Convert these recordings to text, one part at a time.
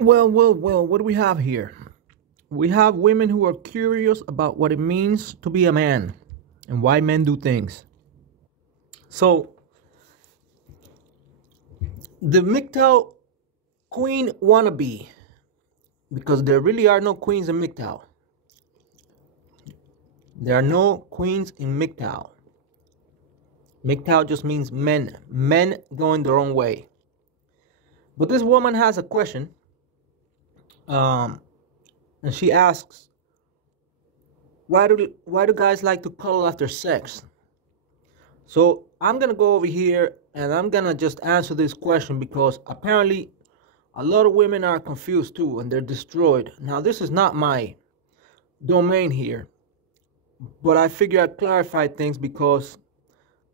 Well, what do we have here? We have women who are curious about what it means to be a man and why men do things. So, the MGTOW queen wannabe, because there really are no queens in MGTOW. There are no queens in MGTOW. MGTOW just means men going their own way. But this woman has a question, um, and she asks, why do guys like to cuddle after sex? So I'm gonna go over here and I'm gonna just answer this question because apparently a lot of women are confused too and they're destroyed. Now this is not my domain here, but I figure I'd clarify things because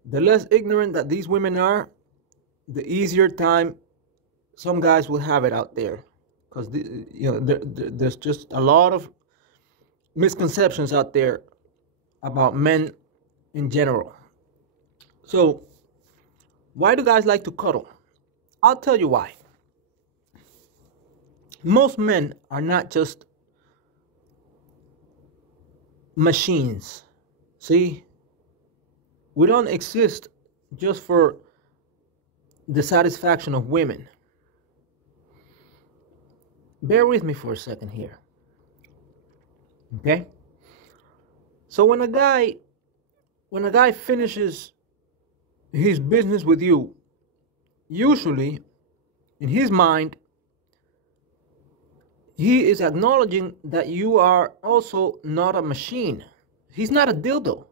the less ignorant that these women are, the easier time some guys will have it out there. Because there's just a lot of misconceptions out there about men in general. So, why do guys like to cuddle? I'll tell you why. Most men are not just machines. See, we don't exist just for the satisfaction of women. Bear with me for a second here. Okay? So when a guy finishes his business with you, usually in his mind he is acknowledging that you are also not a machine. He's not a dildo.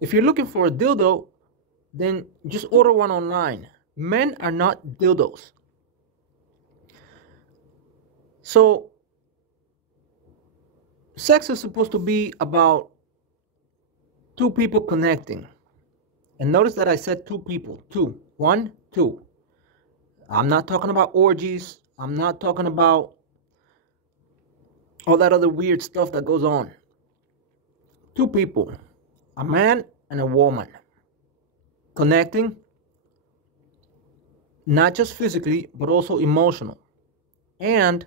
If you're looking for a dildo, then just order one online. Men are not dildos. So sex is supposed to be about two people connecting. And notice that I said two people. Two. One, two. I'm not talking about orgies. I'm not talking about all that other weird stuff that goes on. Two people. A man and a woman. Connecting. Not just physically, but also emotional. And,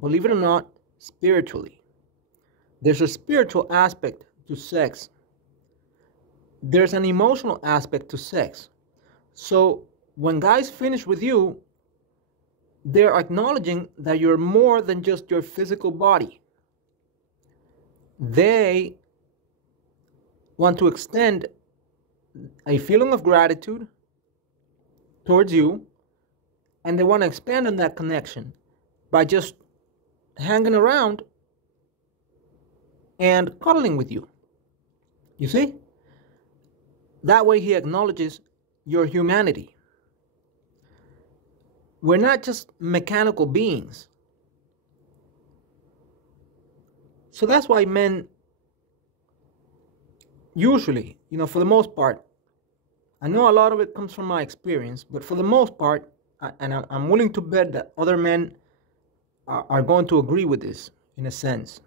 believe it or not, spiritually. There's a spiritual aspect to sex. There's an emotional aspect to sex. So when guys finish with you, they're acknowledging that you're more than just your physical body. They want to extend a feeling of gratitude towards you, and they want to expand on that connection by just hanging around and cuddling with you. You see? That way he acknowledges your humanity. We're not just mechanical beings. So that's why men usually, for the most part, I know a lot of it comes from my experience, but for the most part, and I'm willing to bet that other men are going to agree with this in a sense.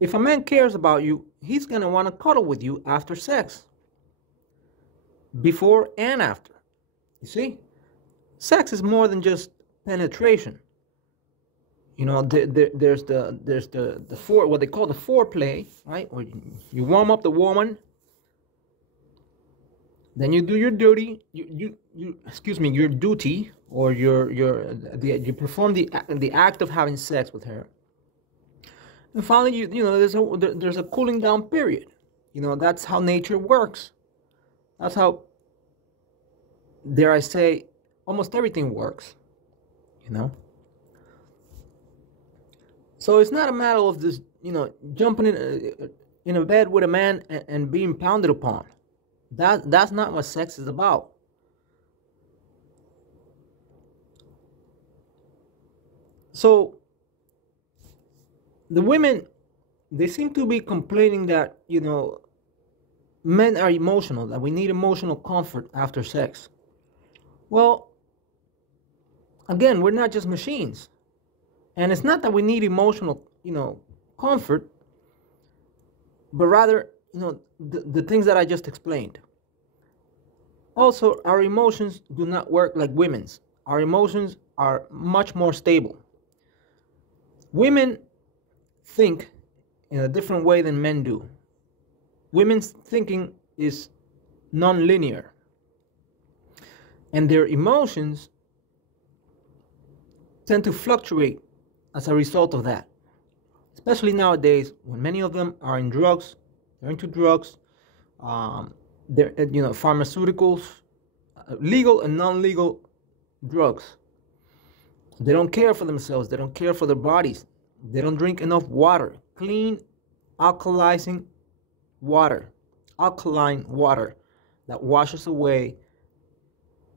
If a man cares about you, he's going to want to cuddle with you after sex. Before and after. You see? Sex is more than just penetration. There's what they call the foreplay, right? Where you warm up the woman, then you do your duty, your duty, or you perform the act of having sex with her. And finally, there's a cooling down period. That's how nature works. That's how, dare I say, almost everything works. So it's not a matter of this, jumping in a bed with a man and being pounded upon. That's not what sex is about. So the women, they seem to be complaining that, men are emotional, that we need emotional comfort after sex. Well, again, we're not just machines. And it's not that we need emotional, comfort, but rather, the things that I just explained. Also, our emotions do not work like women's. our emotions are much more stable. Women think in a different way than men do. Women's thinking is non-linear, and their emotions tend to fluctuate as a result of that. Especially nowadays, when many of them are in drugs, they're into drugs, they're pharmaceuticals, legal and non-legal drugs. They don't care for themselves. They don't care for their bodies. They don't drink enough water, clean, alkalizing water, alkaline water that washes away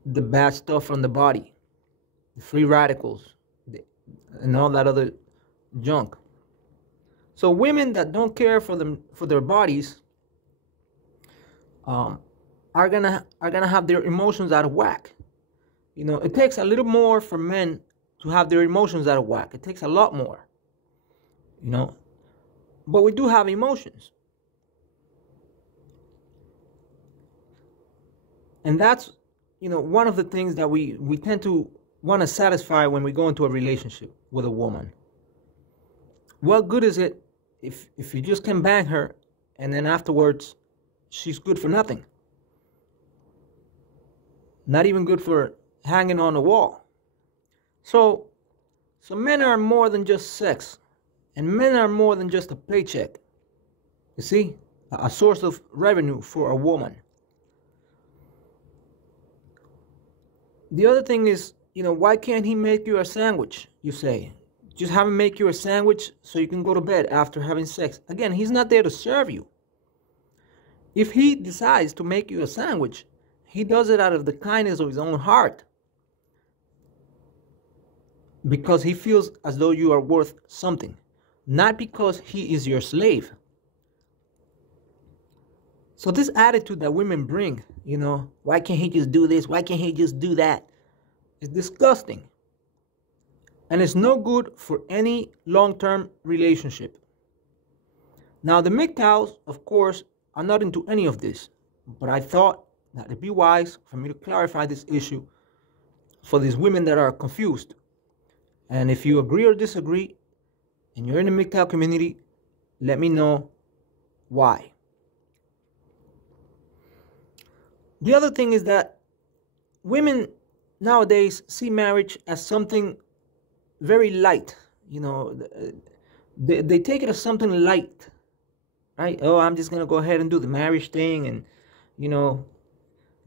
the bad stuff from the body, the free radicals, and all that other junk. So women that don't care for their bodies are gonna have their emotions out of whack. It takes a little more for men to have their emotions out of whack. It takes a lot more. But we do have emotions. And that's, one of the things that we tend to want to satisfy when we go into a relationship with a woman. What good is it if you just can bang her and then afterwards she's good for nothing? Not even good for hanging on the wall. So men are more than just sex. And men are more than just a paycheck. You see? A source of revenue for a woman. The other thing is, why can't he make you a sandwich, you say? Just have him make you a sandwich so you can go to bed after having sex. Again, he's not there to serve you. If he decides to make you a sandwich, he does it out of the kindness of his own heart. Because he feels as though you are worth something. Not because he is your slave. So this attitude that women bring, why can't he just do this? Why can't he just do that? It's disgusting. And it's no good for any long-term relationship. Now, the MGTOWs, of course, are not into any of this. But I thought that it'd be wise for me to clarify this issue for these women that are confused. And if you agree or disagree, and you're in the MGTOW community, let me know why. The other thing is that women nowadays see marriage as something very light. They take it as something light, right? Oh, I'm just going to go ahead and do the marriage thing and,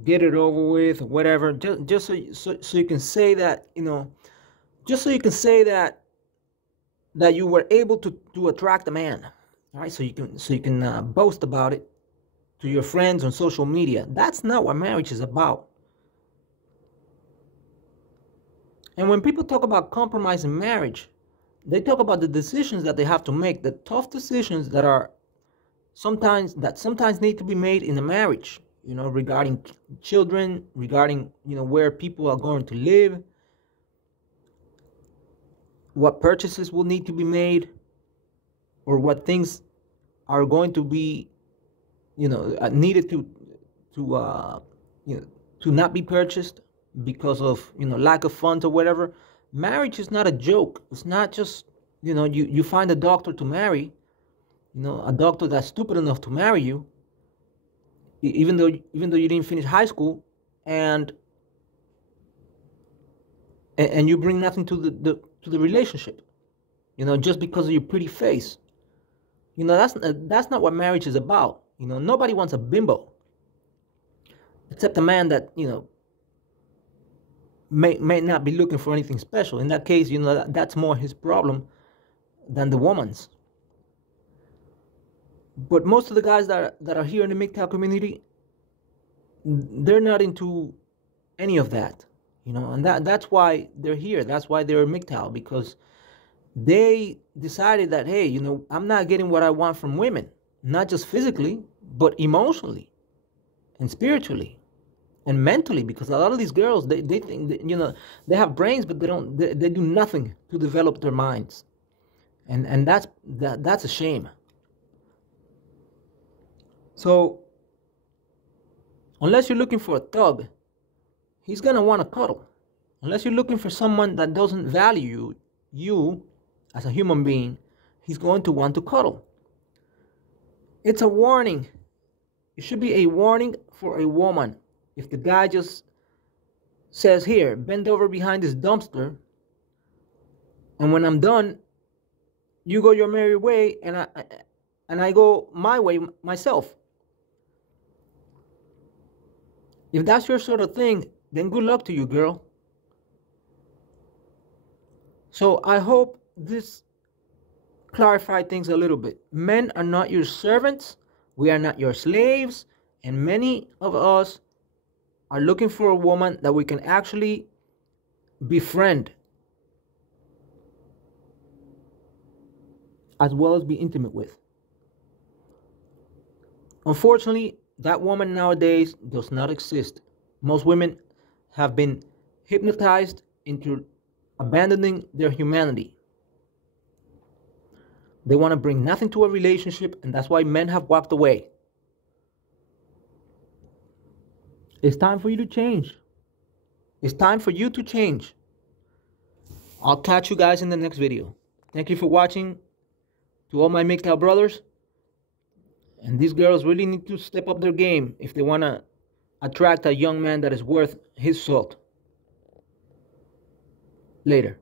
get it over with or whatever. Just so you can say that, just so you can say that you were able to attract a man, all right? So you can boast about it to your friends on social media. That's not what marriage is about. And when people talk about compromise in marriage, they talk about the decisions that they have to make, the tough decisions that sometimes need to be made in a marriage, regarding children, regarding, where people are going to live, what purchases will need to be made, or what things are going to be, needed to not be purchased because of, lack of funds or whatever. Marriage is not a joke. It's not just, you find a doctor to marry, a doctor that's stupid enough to marry you, even though you didn't finish high school, and you bring nothing to the relationship, just because of your pretty face. That's not what marriage is about. Nobody wants a bimbo, except a man that may not be looking for anything special. In that case, that's more his problem than the woman's. But most of the guys that are here in the MGTOW community, they're not into any of that. And that's why they're here. That's why they're MGTOW, because they decided that, hey, I'm not getting what I want from women, not just physically, but emotionally and spiritually and mentally, because a lot of these girls, they think that, they have brains, but they do nothing to develop their minds. And that's a shame. So unless you're looking for a thug, he's gonna want to cuddle. Unless you're looking for someone that doesn't value you as a human being, he's going to want to cuddle. It's a warning. It should be a warning for a woman. If the guy just says, here, bend over behind this dumpster, and when I'm done, you go your merry way, and I go my way myself. If that's your sort of thing, then good luck to you, girl. So I hope this clarified things a little bit. Men are not your servants. We are not your slaves. And many of us are looking for a woman that we can actually befriend, as well as be intimate with. Unfortunately, that woman nowadays does not exist. Most women have been hypnotized into abandoning their humanity. They want to bring nothing to a relationship, and that's why men have walked away. It's time for you to change. It's time for you to change. I'll catch you guys in the next video. Thank you for watching. To all my MGTOW brothers. And these girls really need to step up their game if they want to attract a young man that is worth his salt. Later.